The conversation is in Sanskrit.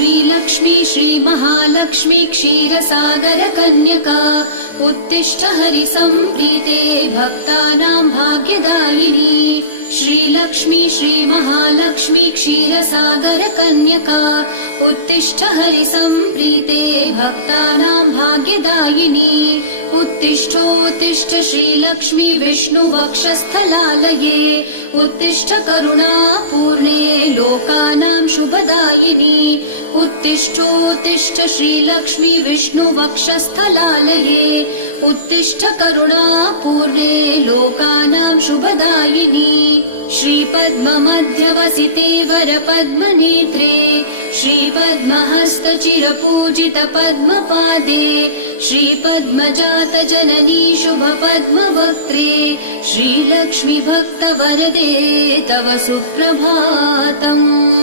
श्रीलक्ष्मी श्रीमहालक्ष्मी क्षीरसागरकन्यका उत्तिष्ठ हरिसम्प्रीते भक्तानां भाग्यदायिनी। श्रीलक्ष्मी श्रीमहालक्ष्मी क्षीरसागरकन्यका उत्तिष्ठ हरिसम्प्रीते भक्तानां भाग्यदायिनी। उत्तिष्ठोत्तिष्ठ श्रीलक्ष्मी विष्णुवक्षस्थलालये उत्तिष्ठ करुणापूर्णे लोकानां शुभदायिनी। उत्तिष्ठोत्तिष्ठ श्रीलक्ष्मी विष्णुवक्षस्थलालये उत्तिष्ठ करुणापूर्णे लोकानां शुभदायिनी। श्रीपद्ममध्यवसिते वरपद्मनेत्रे श्रीपद्महस्तचिरपूजितपद्मपादे श्रीपद्मजातजननी शुभपद्मवक्त्रे श्रीलक्ष्मी भक्तवरदे तव सुप्रभातम्।